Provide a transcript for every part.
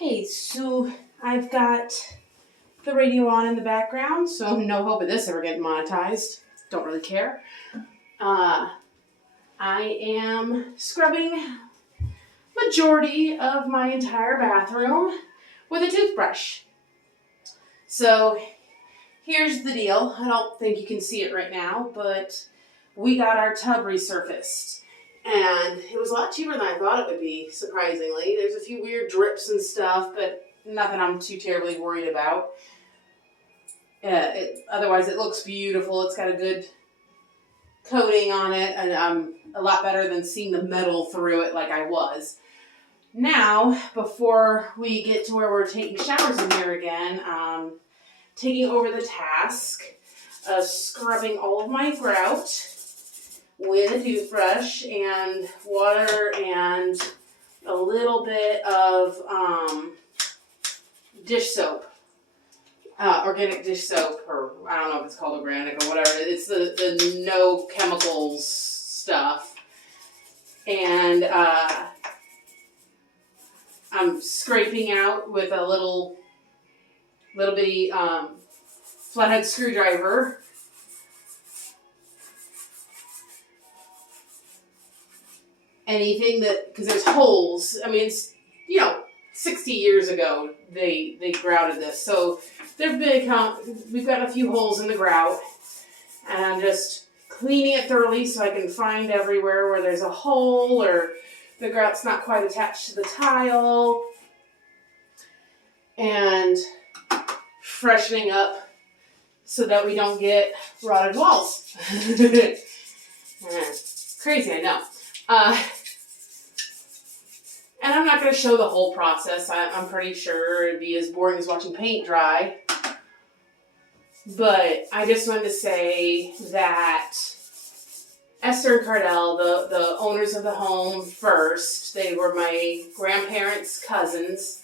Okay, so I've got the radio on in the background, so no hope of this ever getting monetized. Don't really care. I am scrubbing majority of my entire bathroom with a toothbrush. So here's the deal. I don't think you can see it right now, but we got our tub resurfaced. And it was a lot cheaper than I thought it would be, surprisingly. There's a few weird drips and stuff, but nothing I'm too terribly worried about. Otherwise, it looks beautiful. It's got a good coating on it, and I'm a lot better than seeing the metal through it like I was. Now, before we get to where we're taking showers in here again, taking over the task of scrubbing all of my grout with a toothbrush and water and a little bit of dish soap. Organic dish soap, or I don't know if it's called organic or whatever. It's the no chemicals stuff. And I'm scraping out with a little bitty flathead screwdriver. Anything that, because there's holes. I mean, it's, 60 years ago they grouted this. So we've got a few holes in the grout. And I'm just cleaning it thoroughly so I can find everywhere where there's a hole or the grout's not quite attached to the tile. And freshening up so that we don't get rotted walls. Crazy, I know. And I'm not going to show the whole process. I'm pretty sure it'd be as boring as watching paint dry. But I just wanted to say that Esther and Kardell, the owners of the home first, they were my grandparents' cousins.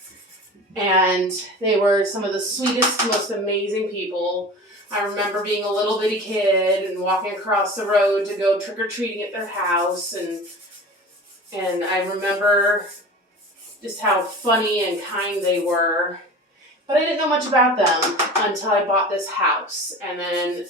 And they were some of the sweetest, most amazing people. I remember being a little bitty kid and walking across the road to go trick-or-treating at their house. And I remember just how funny and kind they were. But I didn't know much about them until I bought this house. And then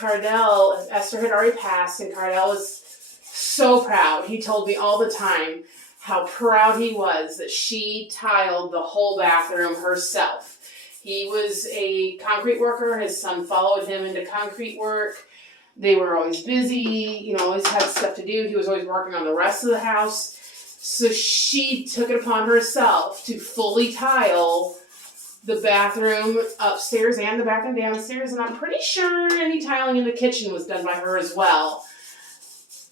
Esther had already passed, and Kardell was so proud. He told me all the time how proud he was that she tiled the whole bathroom herself. He was a concrete worker. His son followed him into concrete work. They were always busy, always had stuff to do. He was always working on the rest of the house. So she took it upon herself to fully tile the bathroom upstairs and the bathroom downstairs. And I'm pretty sure any tiling in the kitchen was done by her as well.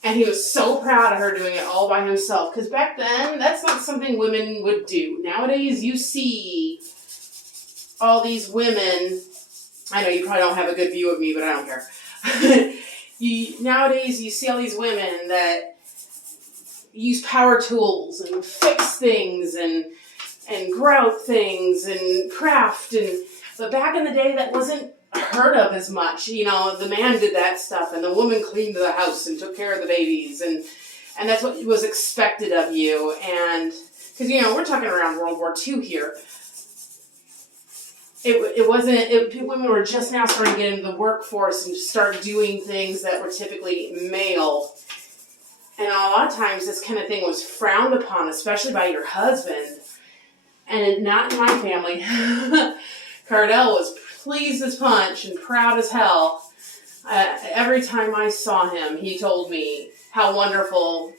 And he was so proud of her doing it all by himself. Because back then, that's not something women would do. Nowadays, you see all these women. I know you probably don't have a good view of me, but I don't care. Nowadays, you see all these women that use power tools and fix things and grout things and craft. But back in the day, that wasn't heard of as much. The man did that stuff, and the woman cleaned the house and took care of the babies, and that's what was expected of you. And because we're talking around World War II here. Women were just now starting to get into the workforce and start doing things that were typically male. And a lot of times this kind of thing was frowned upon, especially by your husband. And not in my family. Kardell was pleased as punch and proud as hell. Every time I saw him, he told me how wonderful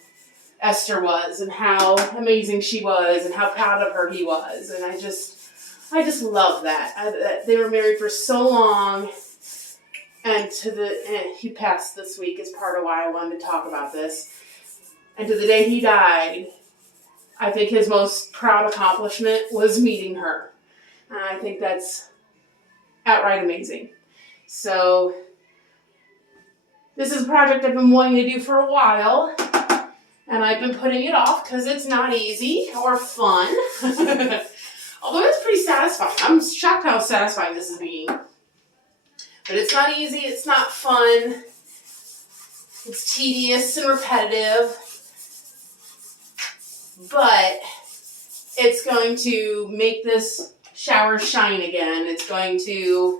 Esther was and how amazing she was and how proud of her he was. And I just love that. They were married for so long, and he passed this week is part of why I wanted to talk about this. And to the day he died, I think his most proud accomplishment was meeting her. And I think that's outright amazing. So this is a project I've been wanting to do for a while, and I've been putting it off because it's not easy or fun. Although it's pretty satisfying. I'm shocked how satisfying this is being. But it's not easy, it's not fun. It's tedious and repetitive. But It's going to make this shower shine again. It's going to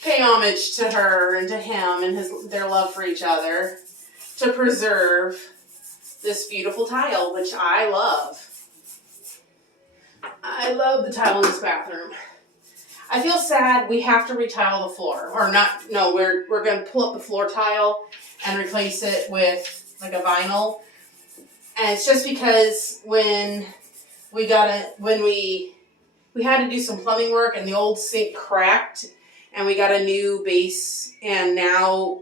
pay homage to her and to him and their love for each other to preserve this beautiful tile, which I love. I love the tile in this bathroom. I feel sad we have to retile the floor. Or not, no, we're going to pull up the floor tile and replace it with like a vinyl. And it's just because when we had to do some plumbing work and the old sink cracked and we got a new base, and now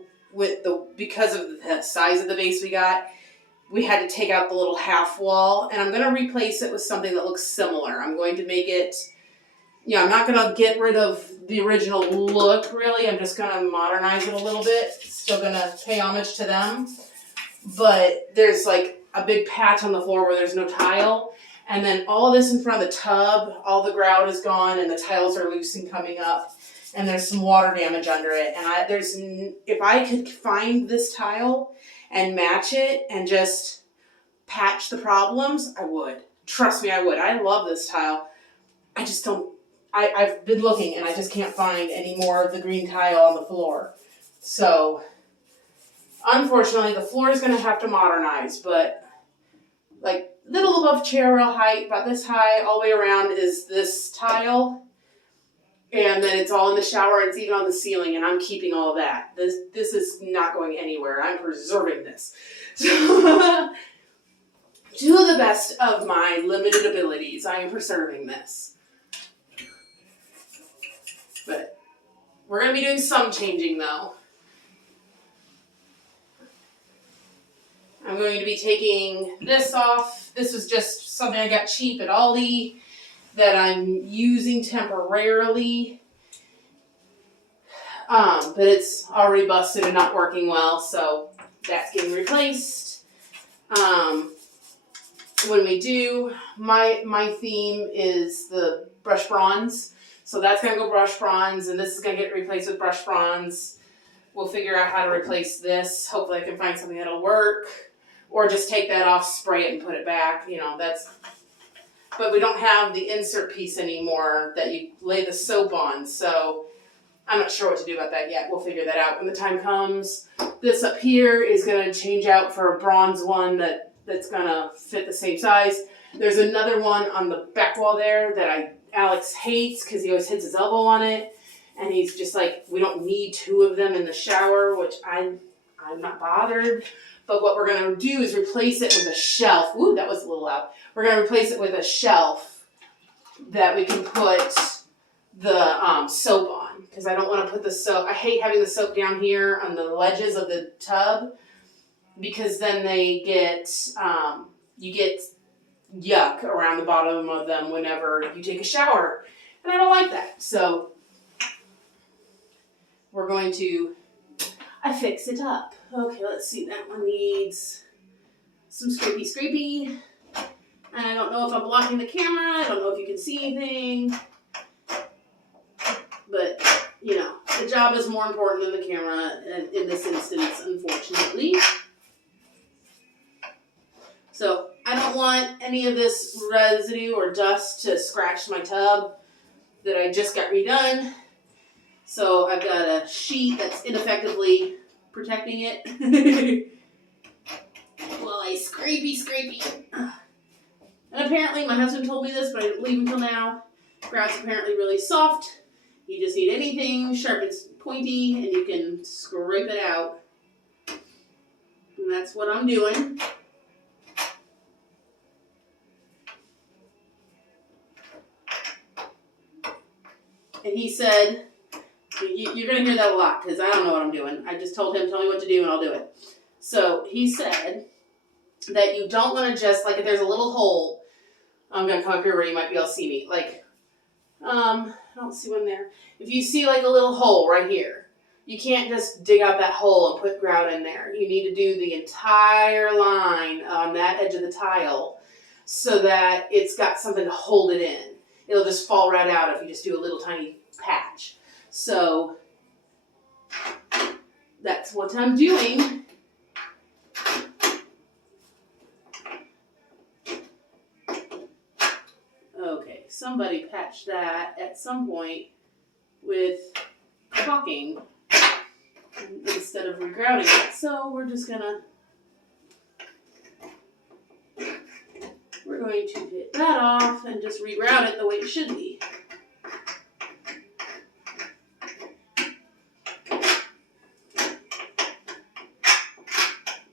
because of the size of the base we had to take out the little half wall, and I'm going to replace it with something that looks similar. I'm going to make it, I'm not going to get rid of the original look, really. I'm just going to modernize it a little bit. Still going to pay homage to them. But there's like a big patch on the floor where there's no tile. And then all this in front of the tub, all the grout is gone, and the tiles are loose and coming up. And there's some water damage under it. And if I could find this tile and match it and just patch the problems, I would. Trust me, I would. I love this tile. I just don't, I've been looking and I just can't find any more of the green tile on the floor. So, unfortunately, the floor is going to have to modernize, but like little above chair rail height, about this high, all the way around is this tile. And then it's all in the shower, it's even on the ceiling, and I'm keeping all of that. This is not going anywhere. I'm preserving this. To the best of my limited abilities, I am preserving this. But we're going to be doing some changing, though. I'm going to be taking this off. This was just something I got cheap at Aldi that I'm using temporarily, but it's already busted and not working well, so that's getting replaced. When we do, my theme is the brush bronze, so that's going to go brush bronze, and this is going to get replaced with brush bronze. We'll figure out how to replace this. Hopefully I can find something that'll work, or just take that off, spray it, and put it back. But we don't have the insert piece anymore that you lay the soap on, so I'm not sure what to do about that yet. We'll figure that out when the time comes. This up here is going to change out for a bronze one that's going to fit the same size. There's another one on the back wall there that Alex hates because he always hits his elbow on it, and he's just like, we don't need two of them in the shower, which I'm not bothered. But what we're going to do is replace it with a shelf. Ooh, that was a little loud. We're going to replace it with a shelf that we can put the soap on. Because I don't want to put the soap. I hate having the soap down here on the ledges of the tub. Because then you get yuck around the bottom of them whenever you take a shower. And I don't like that. So we're going to fix it up. Okay, let's see. That one needs some scrapey. And I don't know if I'm blocking the camera. I don't know if you can see anything. But, the job is more important than the camera in this instance, unfortunately. So, I don't want any of this residue or dust to scratch my tub that I just got redone. So, I've got a sheet that's ineffectively protecting it. Well, I scrapey. And apparently, my husband told me this, but I didn't believe until now. Grout's apparently really soft. You just need anything sharp and pointy, and you can scrape it out. And that's what I'm doing. And he said, you're going to hear that a lot, because I don't know what I'm doing. I just told him, tell me what to do, and I'll do it. So he said that you don't want to just, like, if there's a little hole, I'm going to come up here where you might be able to see me. Like, I don't see one there. If you see, like, a little hole right here, you can't just dig out that hole and put grout in there. You need to do the entire line on that edge of the tile so that it's got something to hold it in. It'll just fall right out if you just do a little tiny patch. So that's what I'm doing. somebody patched that at some point with caulking instead of re-grouting it. So we're going to hit that off and just re-grout it the way it should be.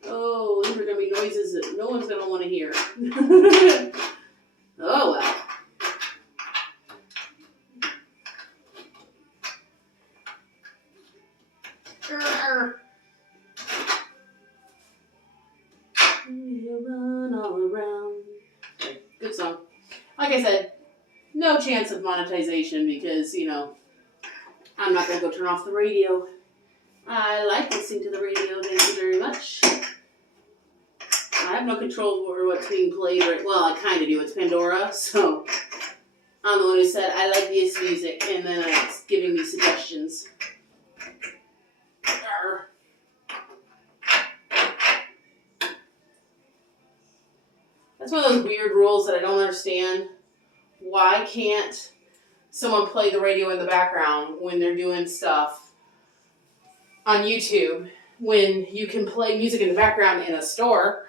Oh, these are going to be noises that no one's going to want to hear. Oh, well. Run all around. Good song. Like I said, no chance of monetization because, you know, I'm not going to go turn off the radio. I like listening to the radio, thank you very much. I have no control over what's being played right. Well, I kind of do. It's Pandora, so I'm the one who said I like this music, and then it's giving me suggestions. Arr. That's one of those weird rules that I don't understand. Why can't someone play the radio in the background when they're doing stuff on YouTube when you can play music in the background in a store?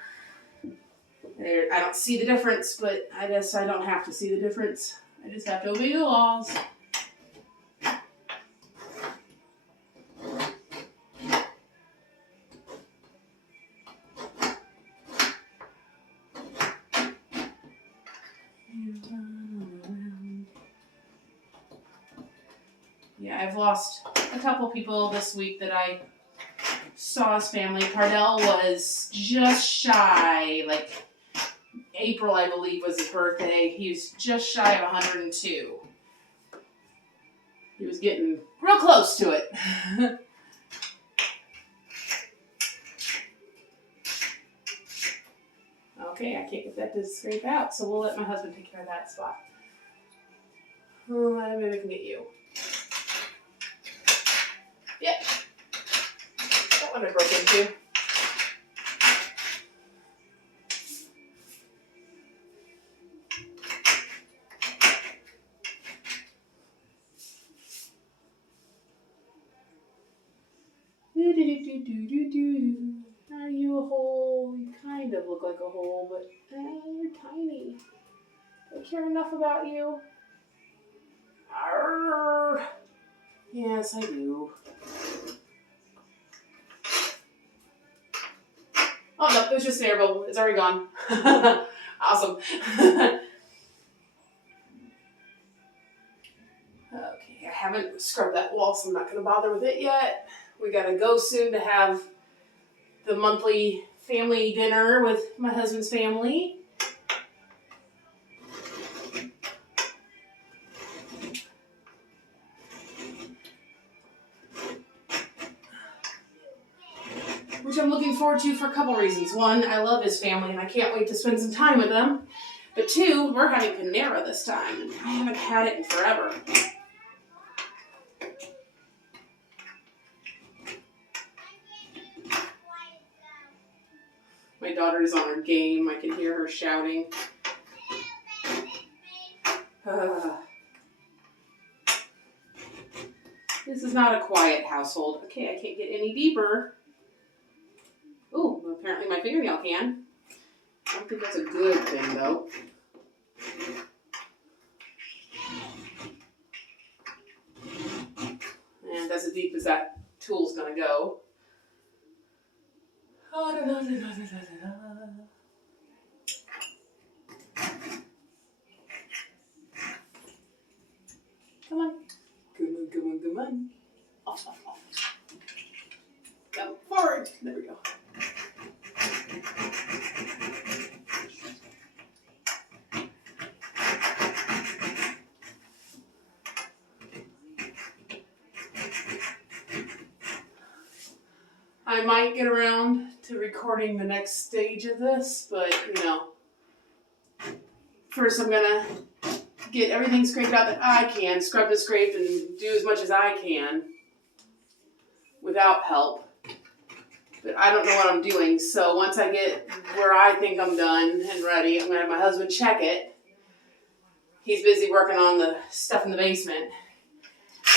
I don't see the difference, but I guess I don't have to see the difference. I just have to obey the laws. Yeah, I've lost a couple people this week that I saw as family. Kardell was just shy, like April, I believe, was his birthday. He was just shy of 102. He was getting real close to it. Okay, I can't get that to scrape out, so we'll let my husband take care of that spot. Oh, maybe I can get you. Yep. That one I broke into. Are you a hole? You kind of look like a hole, but you're tiny. Do I care enough about you? Arrgh. Yes, I do. Oh, no, it was just an air bubble. It's already gone. Awesome. Okay, I haven't scrubbed that wall, so I'm not going to bother with it yet. We got to go soon to have the monthly family dinner with my husband's family. Which I'm looking forward to for a couple reasons. One, I love his family and I can't wait to spend some time with them. But two, we're having Panera this time and I haven't had it in forever. My daughter's on her game. I can hear her shouting. This is not a quiet household. Okay, I can't get any deeper. Ooh, well, apparently my fingernail can. I don't think that's a good thing, though. And that's as deep as that tool's gonna go. Come on. Come on, come on, come on. Off, off, off. Go forward. There we go. I might get around to recording the next stage of this, but, you know, first I'm going to get everything scraped out that I can, scrub and scrape and do as much as I can without help. But I don't know what I'm doing, so once I get where I think I'm done and ready, I'm going to have my husband check it he's busy working on the stuff in the basement.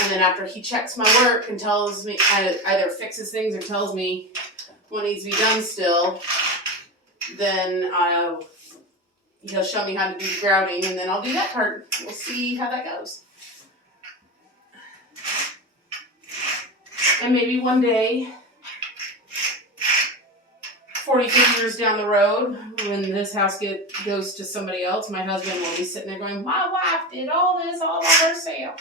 And then after he checks my work and tells me, either fixes things or tells me what needs to be done still, then he'll show me how to do grouting, and then I'll do that part. We'll see how that goes. And maybe one day, 40, 50 years down the road, when this house goes to somebody else, my husband will be sitting there going, my wife did all this all by herself.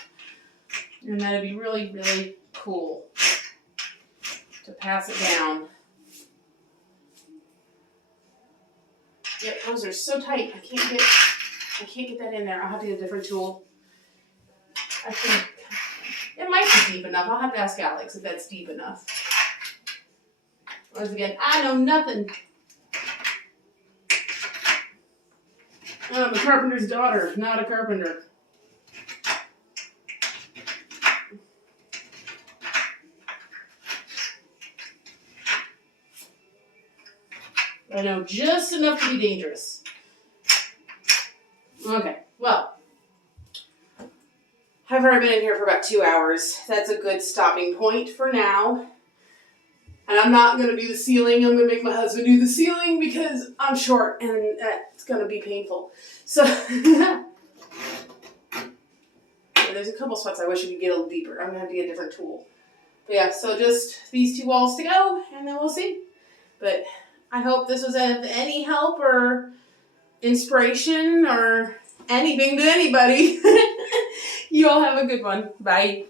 And that'd be really, really cool to pass it down. Yep, those are so tight. I can't get that in there. I'll have to get a different tool. I think it might be deep enough. I'll have to ask Alex if that's deep enough. Once again, I know nothing. I'm a carpenter's daughter, not a carpenter. I know just enough to be dangerous. Okay, well, I've already been in here for about 2 hours. That's a good stopping point for now. And I'm not going to do the ceiling. I'm going to make my husband do the ceiling because I'm short and it's going to be painful. So, there's a couple spots I wish I could get a little deeper. I'm going to have to get a different tool. But yeah, so just these 2 walls to go and then we'll see. But I hope this was of any help or inspiration or anything to anybody. You all have a good one. Bye.